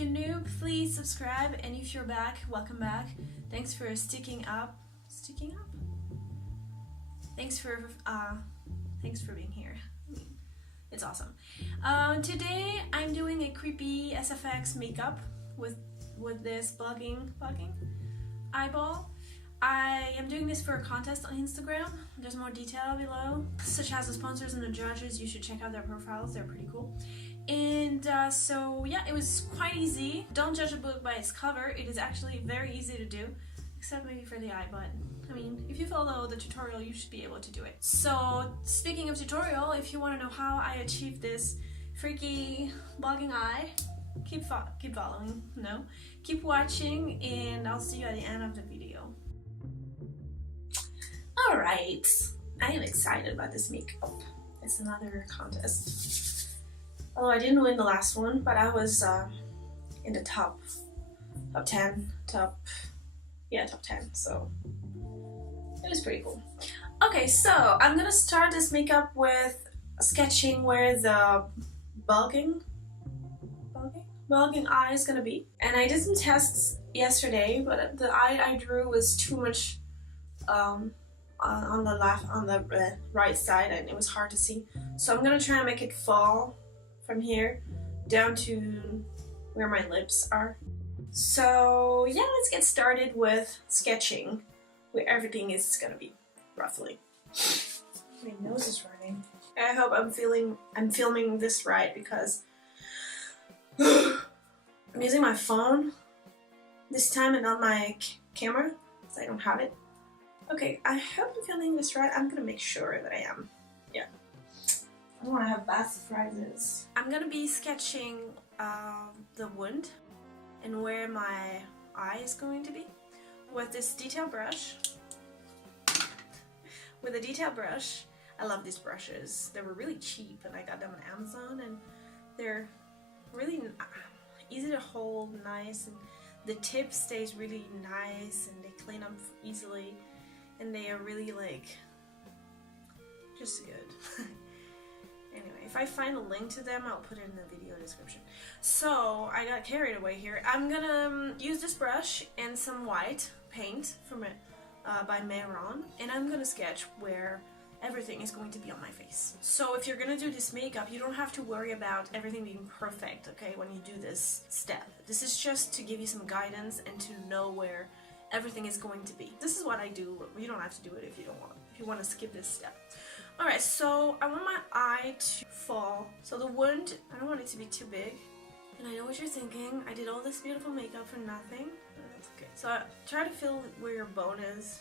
you're new, please subscribe, and if you're back, welcome back. Thanks for sticking up. Thanks for being here. It's awesome. Today I'm doing a creepy SFX makeup with this bugging eyeball. I am doing this for a contest on Instagram. There's more detail below, such as the sponsors and the judges. You should check out their profiles, they're pretty cool. And so yeah, it was quite easy. Don't judge a book by its cover. It is actually very easy to do, except maybe for the eye, but I mean, if you follow the tutorial, you should be able to do it. So speaking of tutorial, if you want to know how I achieved this freaky bugging eye, keep following, keep watching, and I'll see you at the end of the video. Alright, I am excited about this makeup. It's another contest. Although I didn't win the last one, but I was in the top 10, top 10, so it was pretty cool. Okay, so I'm gonna start this makeup with sketching where the bulging eye is gonna be. And I did some tests yesterday, but the eye I drew was too much on the right side, and it was hard to see. So I'm gonna try and make it fall from here down to where my lips are. So yeah, let's get started with sketching where everything is gonna be, roughly. My nose is running. I hope I'm filming this right, because I'm using my phone this time and not my camera, because I don't have it. Okay, I hope I'm filming this right. I'm gonna make sure that I am. Yeah. I don't want to have bad surprises. I'm gonna be sketching the wound and where my eye is going to be with this detail brush. With a detail brush, I love these brushes. They were really cheap and I got them on Amazon, and they're really easy to hold, nice, and the tip stays really nice, and they clean up easily, and they are really like just good. Anyway, if I find a link to them, I'll put it in the video description. So I got carried away here. I'm gonna use this brush and some white paint from it by Mayron, and I'm gonna sketch where everything is going to be on my face. So if you're gonna do this makeup, you don't have to worry about everything being perfect, okay, when you do this step. This is just to give you some guidance and to know where everything is going to be. This is what I do. You don't have to do it if you don't want. If you want to skip this step. Alright, so I want my eye to fall. So the wound, I don't want it to be too big. And I know what you're thinking. I did all this beautiful makeup for nothing. But that's okay. So try to feel where your bone is.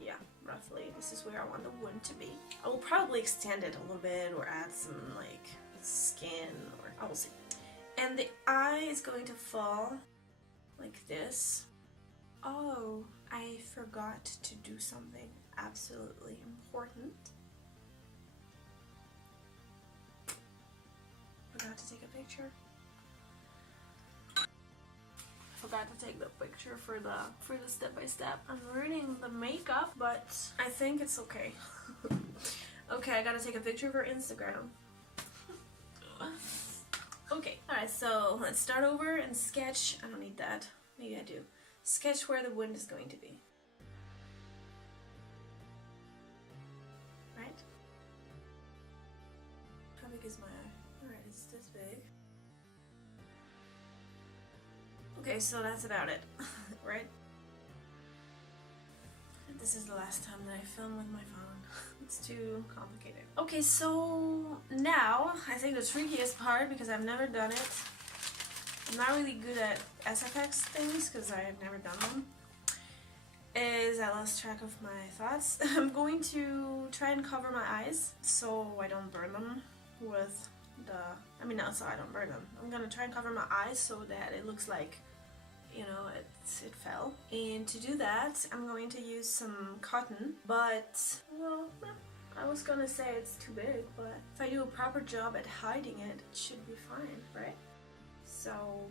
Yeah, roughly. This is where I want the wound to be. I will probably extend it a little bit or add some like skin, or I will see. And the eye is going to fall like this. Oh, I forgot to do something absolutely important. Forgot to take a picture. Forgot to take the picture for the step-by-step. I'm ruining the makeup, but I think it's okay. Okay, I gotta take a picture for Instagram. Okay, alright, so let's start over and sketch. I don't need that. Maybe I do. Sketch where the wound is going to be. Right? How big is my eye? Alright, it's this big. Okay, so that's about it, right? This is the last time that I film with my phone. It's too complicated. Okay, so now I think the trickiest part, because I've never done it. I'm not really good at SFX things because I've never done them, is I lost track of my thoughts. I'm going to try and cover my eyes so I don't burn them with so I don't burn them. I'm gonna try and cover my eyes so that it looks like, you know, it fell. And to do that, I'm going to use some cotton, but, well, I was gonna say it's too big, but if I do a proper job at hiding it, it should be fine, right? So,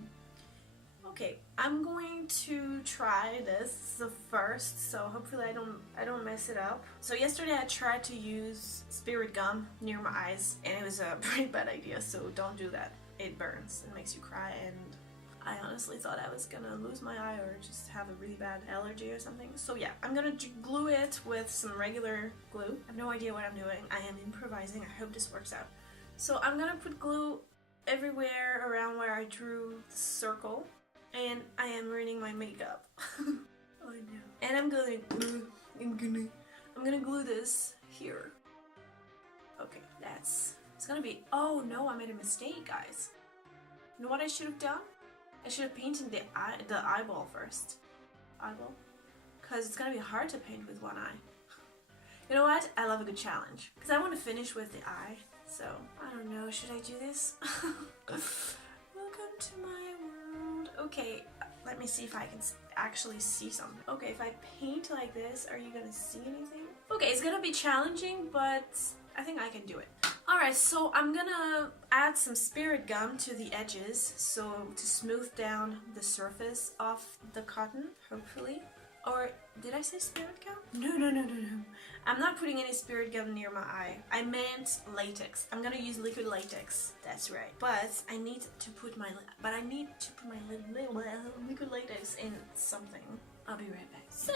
okay, I'm going to try this the first, so hopefully I don't mess it up. So yesterday I tried to use spirit gum near my eyes, and it was a pretty bad idea, so don't do that. it burns and makes you cry, and I honestly thought I was gonna lose my eye or just have a really bad allergy or something. So yeah, I'm gonna glue it with some regular glue. I have no idea what I'm doing. I am improvising. I hope this works out. So I'm gonna put glue everywhere around where I drew the circle, and I am ruining my makeup. Oh no. And I'm gonna glue this here. Okay, it's gonna be, oh no, I made a mistake, guys. You know what I should have done? I should have painted the eyeball first. Eyeball? Because it's gonna be hard to paint with one eye. You know what? I love a good challenge. Because I want to finish with the eye. So, I don't know, should I do this? Welcome to my world. Okay, let me see if I can actually see something. Okay, if I paint like this, are you gonna see anything? Okay, it's gonna be challenging, but I think I can do it. Alright, so I'm gonna add some spirit gum to the edges, so to smooth down the surface of the cotton, hopefully. Or, did I say spirit gum? No. I'm not putting any spirit gum near my eye. I meant latex. I'm gonna use liquid latex. That's right. But I need to put my liquid latex in something. I'll be right back. So,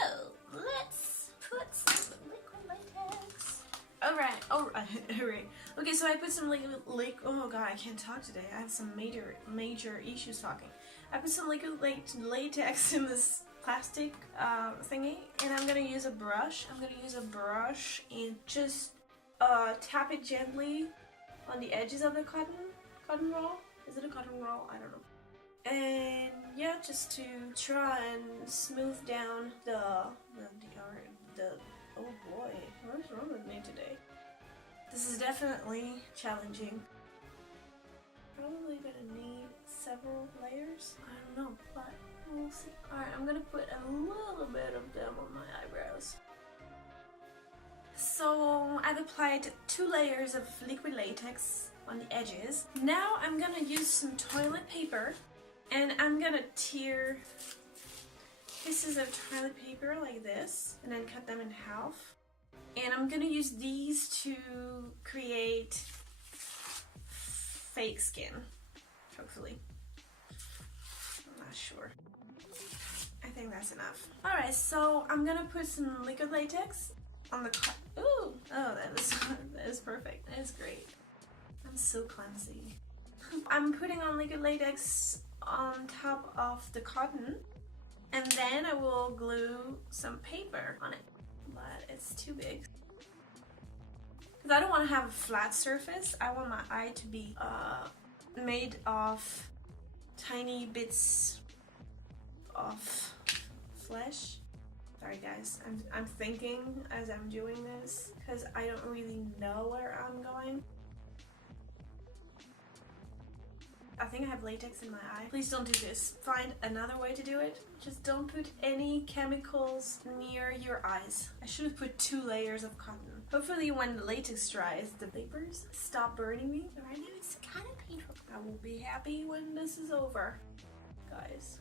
let's put some liquid latex. Alright. Okay, so I put some oh god, I can't talk today. I have some major issues talking. I put some liquid latex in this plastic thingy, and I'm gonna use a brush. And just tap it gently on the edges of the cotton roll. Is it a cotton roll? I don't know. And yeah, just to try and smooth down the oh boy, what's wrong with me today? This is definitely challenging. Probably gonna need several layers. I don't know, but we'll see. Alright, I'm gonna put a little bit of them on my eyebrows. So I've applied 2 layers of liquid latex on the edges. Now I'm gonna use some toilet paper, and I'm gonna tear pieces of toilet paper like this, and then cut them in half. And I'm gonna use these to create fake skin, hopefully. I'm not sure. I think that's enough. Alright, so I'm gonna put some liquid latex on the ooh! Oh, that is perfect. That is great. I'm so clumsy. I'm putting on liquid latex on top of the cotton, and then I will glue some paper on it. But it's too big. Because I don't want to have a flat surface. I want my eye to be made of tiny bits of flesh. Sorry guys, I'm thinking as I'm doing this because I don't really know where I'm going. I think I have latex in my eye. Please don't do this. Find another way to do it. Just don't put any chemicals near your eyes. I should have put 2 layers of cotton. Hopefully when the latex dries, the vapors stop burning me. But right now it's kind of painful. I will be happy when this is over, guys.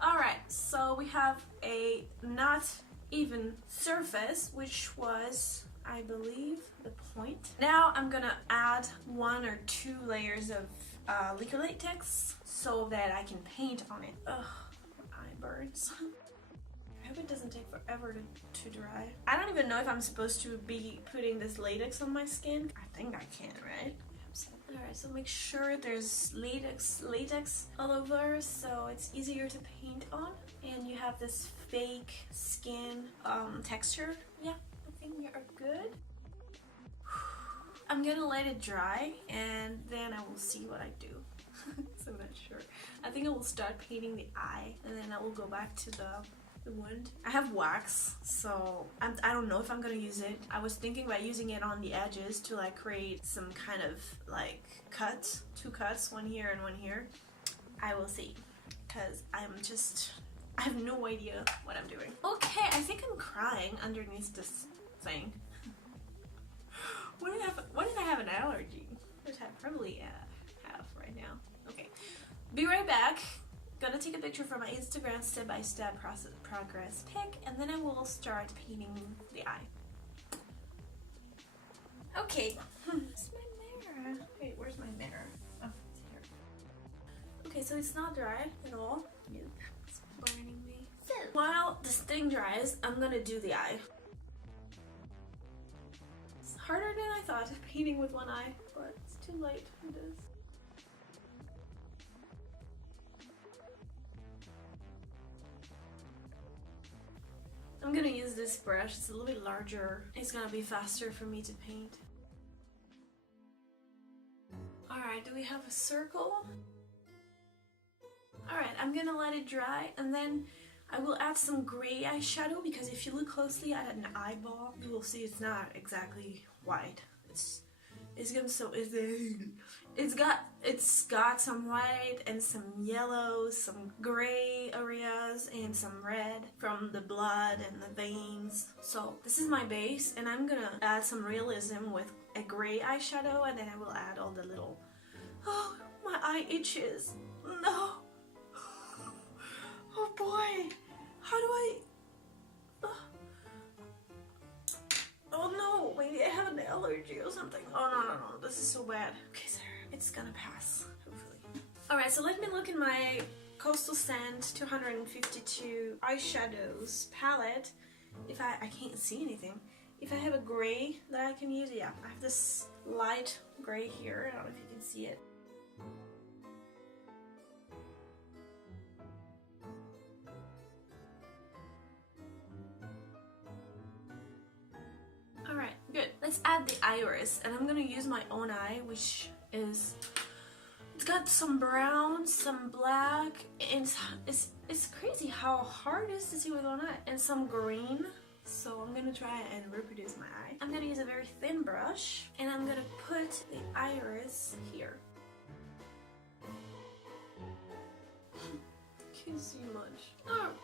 Alright, so we have a not even surface, which was, I believe, the point. Now I'm gonna add 1 or 2 layers of liquid latex so that I can paint on it. Ugh, my eye burns. I hope it doesn't take forever to dry. I don't even know if I'm supposed to be putting this latex on my skin. I think I can, right? Alright, so make sure there's latex all over so it's easier to paint on, and you have this fake skin texture. Yeah, I think you're good. I'm gonna let it dry and then I will see what I do. So I'm not sure. I think I will start painting the eye and then I will go back to the wound. I have wax, so I don't know if I'm gonna use it. I was thinking about using it on the edges to like create some kind of like cut, 2 cuts, 1 here and 1 here. I will see, because I have no idea what I'm doing. Okay, I think I'm crying underneath this thing. What did I have an allergy? Which I probably have right now. Okay, be right back. Gonna take a picture for my Instagram step-by-step progress pic, and then I will start painting the eye. Okay. Where's my mirror? Wait, where's my mirror? Oh, Okay, so it's not dry at all. It's burning me. So while this thing dries, I'm gonna do the eye. It's harder than I thought painting with one eye, but it's too late for this. I'm gonna use this brush. It's a little bit larger. It's gonna be faster for me to paint. Alright, do we have a circle? Alright, I'm gonna let it dry and then I will add some gray eyeshadow because if you look closely at an eyeball, you will see it's not exactly white. It's got some white and some yellow, some gray areas and some red from the blood and the veins. So this is my base and I'm gonna add some realism with a gray eyeshadow and then I will add all the little... Oh, my eye itches. No. Oh boy. How do I... Oh no, maybe I have an allergy or something. Oh no, this is so bad. Okay, Sarah, it's gonna pass, hopefully. Alright, so let me look in my Coastal Sand 252 eyeshadows palette. If I can't see anything. If I have a gray that I can use, yeah. I have this light gray here. I don't know if you can see it. Alright, good. Let's add the iris, and I'm gonna use my own eye, which is... It's got some brown, some black, and it's crazy how hard it is to see with one eye. And some green, so I'm gonna try and reproduce my eye. I'm gonna use a very thin brush, and I'm gonna put the iris here. Can't see much.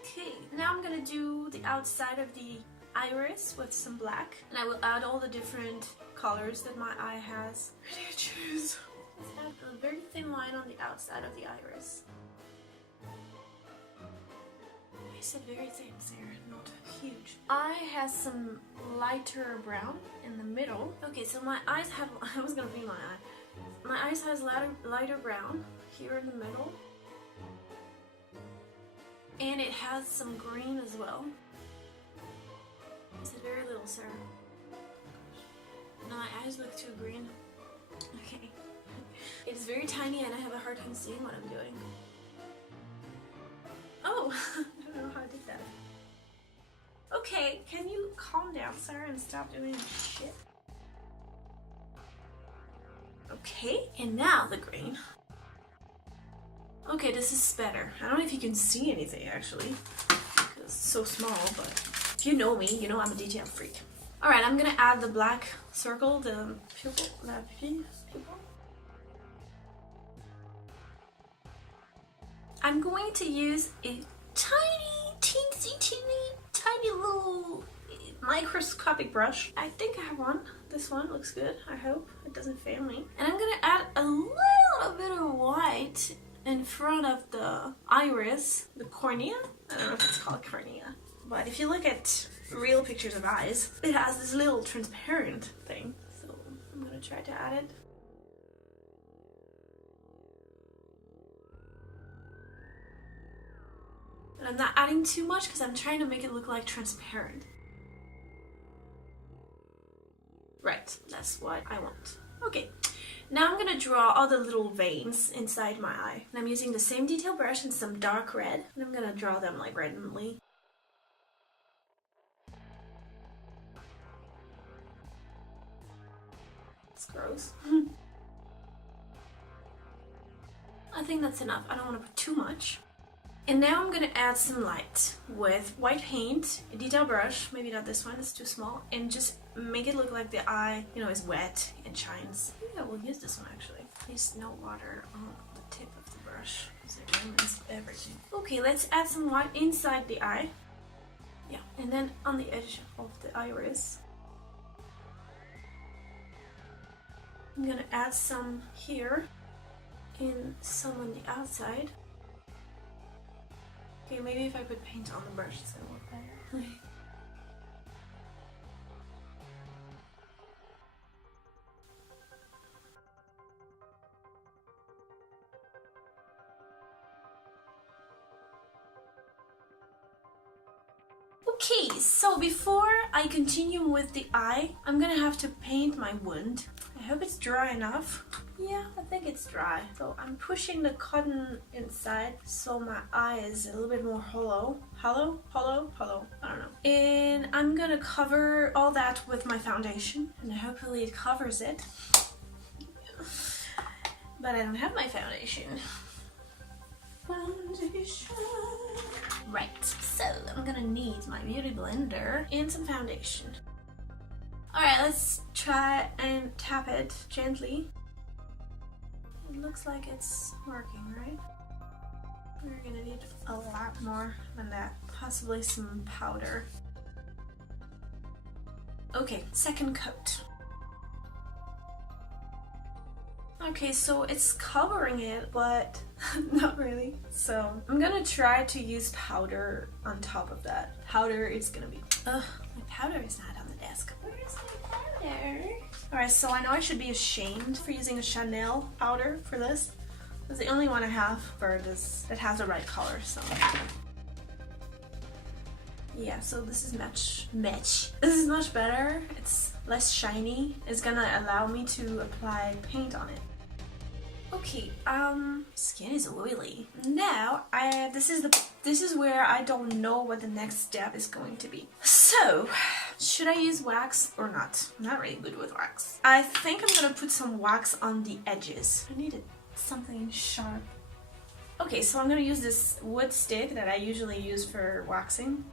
Okay, now I'm gonna do the outside of the iris with some black, and I will add all the different colors that my eye has. Where do you choose? Let's add a very thin line on the outside of the iris. I said very thin, Sarah, not huge. Eye has some lighter brown in the middle. Okay, so my eyes have... I was gonna be my eye. My eyes has lighter brown here in the middle, and it has some green as well. Is it very little, Sarah? No, my eyes look too green. Okay. It's very tiny and I have a hard time seeing what I'm doing. Oh! I don't know how I did that. Okay, can you calm down, Sarah, and stop doing shit? Okay, and now the green. Okay, this is better. I don't know if you can see anything, actually. Because it's so small, but... If you know me, you know I'm a detail freak. Alright, I'm gonna add the black circle, the pupil, I'm going to use a tiny little microscopic brush. I think I have one. This one looks good, I hope. It doesn't fail me. And I'm gonna add a little bit of white in front of the iris, the cornea. I don't know if it's called cornea. But if you look at real pictures of eyes, it has this little transparent thing. So I'm gonna try to add it. And I'm not adding too much because I'm trying to make it look like transparent. Right, that's what I want. Okay, now I'm gonna draw all the little veins inside my eye. And I'm using the same detail brush and some dark red. And I'm gonna draw them like randomly. It's gross. I think that's enough. I don't want to put too much. And now I'm gonna add some light with white paint, a detail brush, maybe not this one, it's too small, and just make it look like the eye, you know, is wet and shines. I think I will use this one actually. Please no water on the tip of the brush because it ruins everything. Okay, let's add some white inside the eye. Yeah, and then on the edge of the iris. I'm gonna add some here and some on the outside. Okay, maybe if I put paint on the brush it's gonna look better. Okay, so before I continue with the eye, I'm gonna have to paint my wound. I hope it's dry enough. Yeah, I think it's dry. So I'm pushing the cotton inside so my eye is a little bit more hollow. Hollow? I don't know. And I'm gonna cover all that with my foundation, and hopefully it covers it. But I don't have my foundation. Right, so I'm gonna need my beauty blender and some foundation. Alright, let's try and tap it gently. It looks like it's working, right? We're gonna need a lot more than that. Possibly some powder. Okay, second coat. Okay, so it's covering it, but not really. So I'm gonna try to use powder on top of that. Powder is gonna be... Ugh, my powder is not on the desk. Where is my powder? Alright, so I know I should be ashamed for using a Chanel powder for this. It's the only one I have for this that has the right color, so... Yeah, so this is much. This is much better. It's less shiny. It's gonna allow me to apply paint on it. Okay, skin is oily. Now, this is where I don't know what the next step is going to be. So, should I use wax or not? I'm not really good with wax. I think I'm gonna put some wax on the edges. I needed something sharp. Okay, so I'm gonna use this wood stick that I usually use for waxing.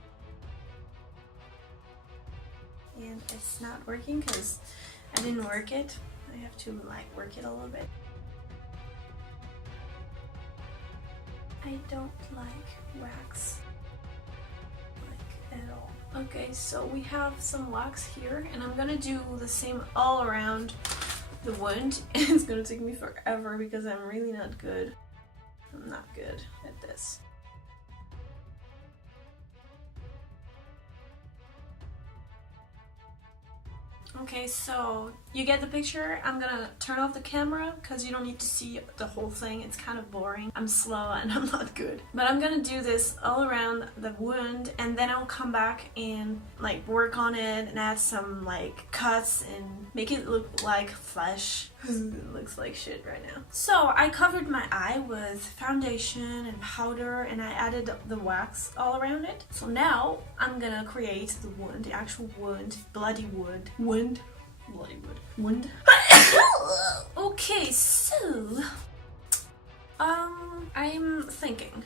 And it's not working because I didn't work it. I have to like work it a little bit. I don't like wax, like at all. Okay, so we have some wax here, and I'm gonna do the same all around the wound. It's gonna take me forever because I'm really not good. I'm not good at this. Okay, so you get the picture. I'm gonna turn off the camera because you don't need to see the whole thing. It's kind of boring. I'm slow and I'm not good. But I'm gonna do this all around the wound, and then I'll come back and like work on it and add some like cuts and make it look like flesh. It looks like shit right now. So I covered my eye with foundation and powder, and I added the wax all around it. So now I'm gonna create the wound, the actual wound, bloody wound. Bloody wound. Okay, so I'm thinking.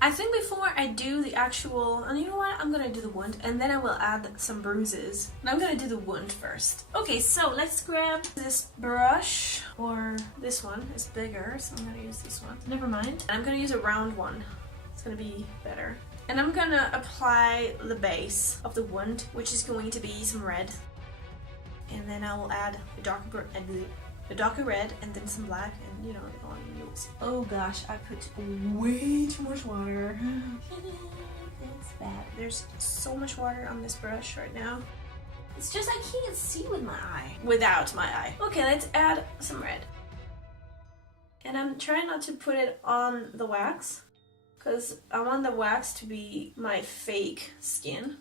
I think before I do the actual, and you know what, I'm gonna do the wound and then I will add some bruises. And I'm gonna do the wound first. Okay, so let's grab this brush, or this one is bigger, so I'm gonna use this one. Never mind. I'm gonna use a round one. It's gonna be better. And I'm gonna apply the base of the wound, which is going to be some red. And then I will add a darker red and then some black, and you know, you'll see. Oh gosh, I put way too much water. That's bad. There's so much water on this brush right now. It's just I can't see with my eye. Without my eye. Okay, let's add some red. And I'm trying not to put it on the wax, because I want the wax to be my fake skin.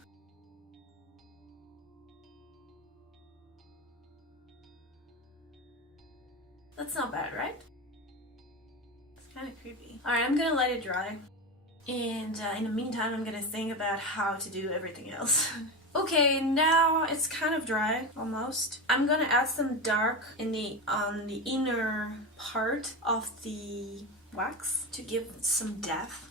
That's not bad, right? It's kind of creepy. Alright, I'm gonna let it dry. And in the meantime, I'm gonna think about how to do everything else. Okay, now it's kind of dry, almost. I'm gonna add some dark on the inner part of the wax to give some depth.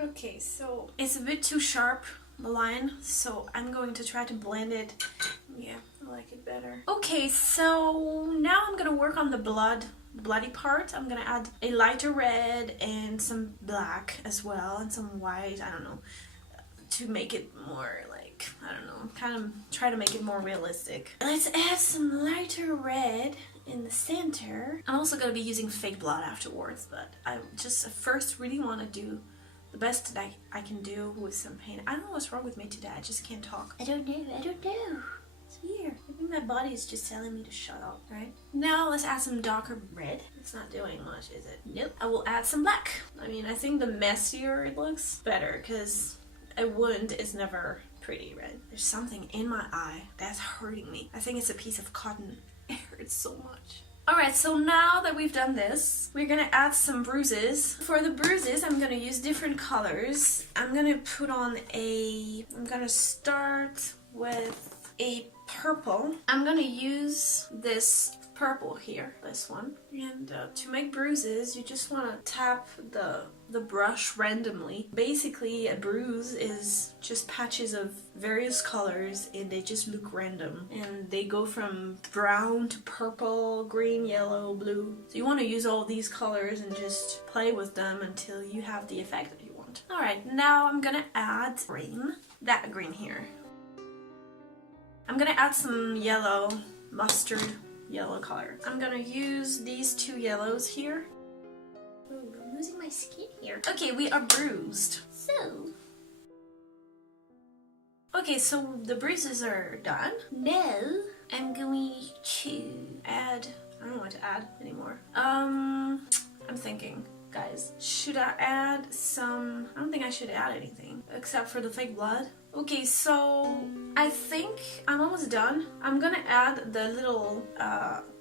Okay, so it's a bit too sharp, the line, so I'm going to try to blend it. Yeah, I like it better. Okay, so now I'm gonna work on the bloody part. I'm gonna add a lighter red and some black as well, and some white, I don't know, to make it more like, I don't know, kind of try to make it more realistic. Let's add some lighter red in the center. I'm also gonna be using fake blood afterwards, but I just first really want to do the best that I can do with some paint. I don't know what's wrong with me today. I just can't talk. I don't know. It's weird. I think my body is just telling me to shut up, right? Now let's add some darker red. It's not doing much, is it? Nope. I will add some black. I mean, I think the messier it looks, better, because a wound is never pretty, right? There's something in my eye that's hurting me. I think it's a piece of cotton. It hurts so much. Alright, so now that we've done this, we're gonna add some bruises. For the bruises, I'm gonna use different colors. I'm gonna start with a purple. I'm gonna use this purple here, this one. And to make bruises, you just wanna tap the brush randomly. Basically, a bruise is just patches of various colors and they just look random. And they go from brown to purple, green, yellow, blue. So you wanna use all these colors and just play with them until you have the effect that you want. Alright, now I'm gonna add green. That green here. I'm gonna add some yellow, mustard yellow color. I'm gonna use these two yellows here. Ooh, I'm losing my skin here. Okay, we are bruised. So the bruises are done. Now I'm going to add, I don't know what to add anymore. I'm thinking, guys, should I add some, I don't think I should add anything except for the fake blood. Okay, so I think I'm almost done. I'm gonna add the little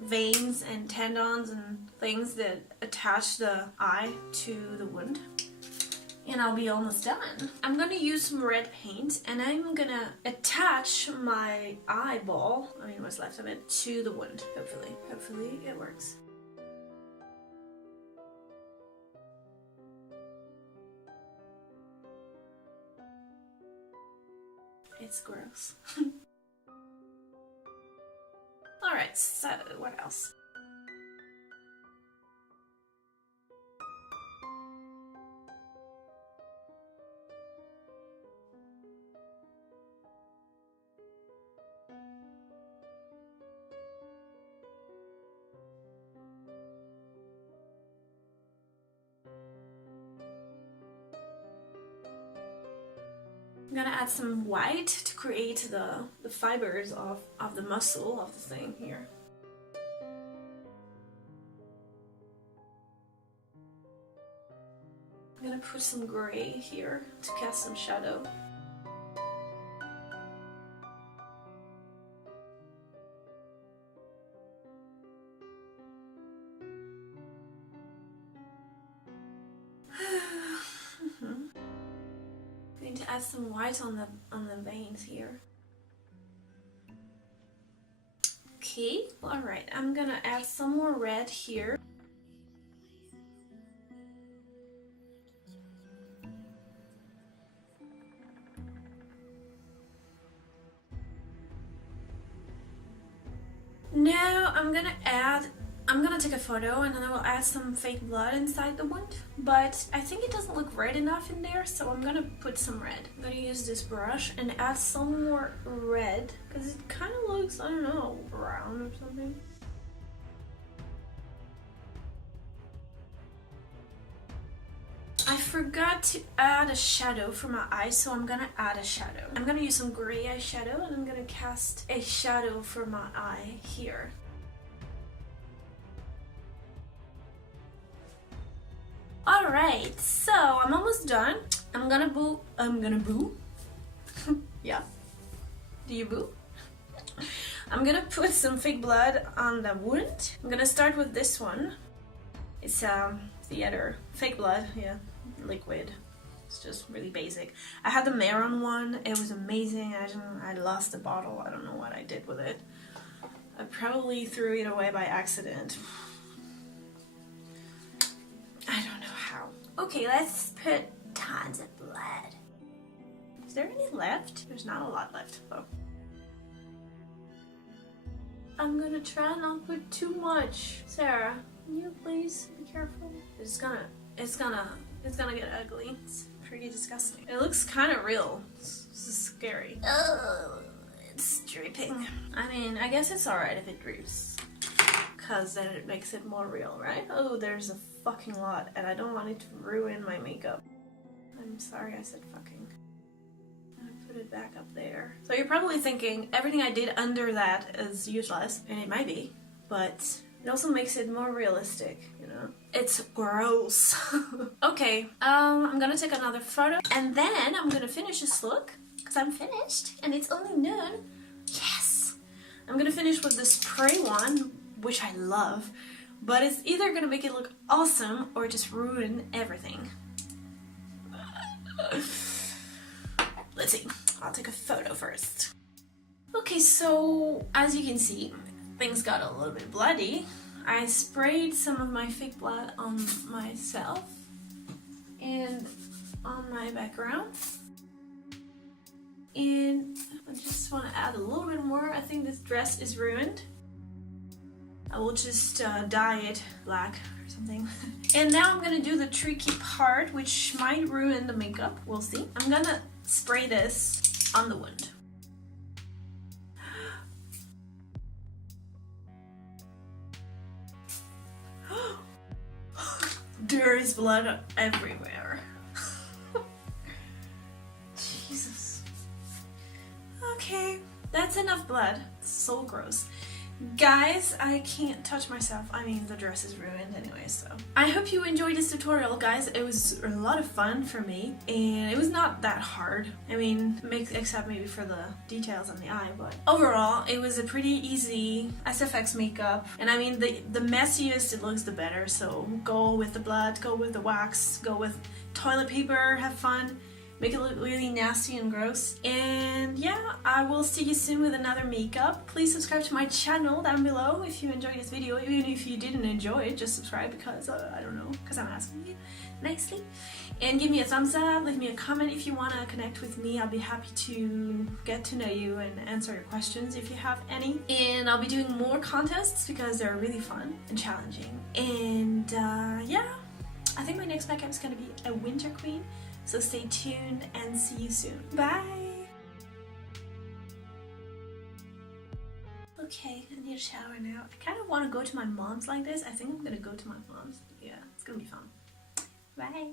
veins and tendons and things that attach the eye to the wound. And I'll be almost done. I'm gonna use some red paint and I'm gonna attach my eyeball, I mean what's left of it, to the wound, hopefully. Hopefully it works. It's gross. Alright, so what else? I'm gonna add some white to create the fibers of the muscle of the thing here. I'm gonna put some gray here to cast some shadow. To add some white on the veins here. Okay, alright, I'm gonna add some more red here. Now I'm gonna take a photo and then I will add some fake blood inside the wound. But I think it doesn't look red enough in there, so I'm gonna put some red. I'm gonna use this brush and add some more red, because it kind of looks, I don't know, brown or something. I forgot to add a shadow for my eyes, so I'm gonna add a shadow. I'm gonna use some gray eyeshadow and I'm gonna cast a shadow for my eye here. Alright, so I'm almost done. I'm gonna boo. Yeah. Do you boo? I'm gonna put some fake blood on the wound. I'm gonna start with this one. It's the other fake blood, yeah, liquid. It's just really basic. I had the Maron one. It was amazing. I lost the bottle. I don't know what I did with it. I probably threw it away by accident. I don't know how. Okay, let's put tons of blood. Is there any left? There's not a lot left, though. I'm gonna try not put too much. Sarah, can you please be careful? It's gonna get ugly. It's pretty disgusting. It looks kind of real. This is scary. Oh, it's dripping. I mean, I guess it's alright if it drips, because then it makes it more real, right? Oh, there's a fucking lot, and I don't want it to ruin my makeup. I'm sorry I said fucking. I'm gonna put it back up there. So you're probably thinking everything I did under that is useless, and it might be, but it also makes it more realistic, you know? It's gross. Okay, I'm gonna take another photo and then I'm gonna finish this look because I'm finished and it's only noon. Yes! I'm gonna finish with the spray one, which I love, but it's either gonna make it look awesome or just ruin everything. Let's see. I'll take a photo first. Okay, so as you can see, things got a little bit bloody. I sprayed some of my fake blood on myself and on my background. And I just want to add a little bit more. I think this dress is ruined. I will just dye it black or something. And now I'm gonna do the tricky part, which might ruin the makeup. We'll see. I'm gonna spray this on the wound. There is blood everywhere. Jesus. Okay, that's enough blood. It's so gross. Guys, I can't touch myself. I mean, the dress is ruined anyway, so. I hope you enjoyed this tutorial, guys. It was a lot of fun for me, and it was not that hard. I mean, except maybe for the details on the eye, but overall, it was a pretty easy SFX makeup. And I mean, the messiest it looks, the better, so go with the blood, go with the wax, go with toilet paper, have fun. Make it look really nasty and gross. And yeah, I will see you soon with another makeup. Please subscribe to my channel down below if you enjoyed this video. Even if you didn't enjoy it, just subscribe because, I don't know, because I'm asking you nicely. And give me a thumbs up, leave me a comment if you want to connect with me. I'll be happy to get to know you and answer your questions if you have any. And I'll be doing more contests because they're really fun and challenging. And yeah, I think my next makeup is going to be a winter queen. So stay tuned and see you soon. Bye! Okay, I need a shower now. I kind of want to go to my mom's like this. I think I'm gonna go to my mom's. Yeah, it's gonna be fun. Bye!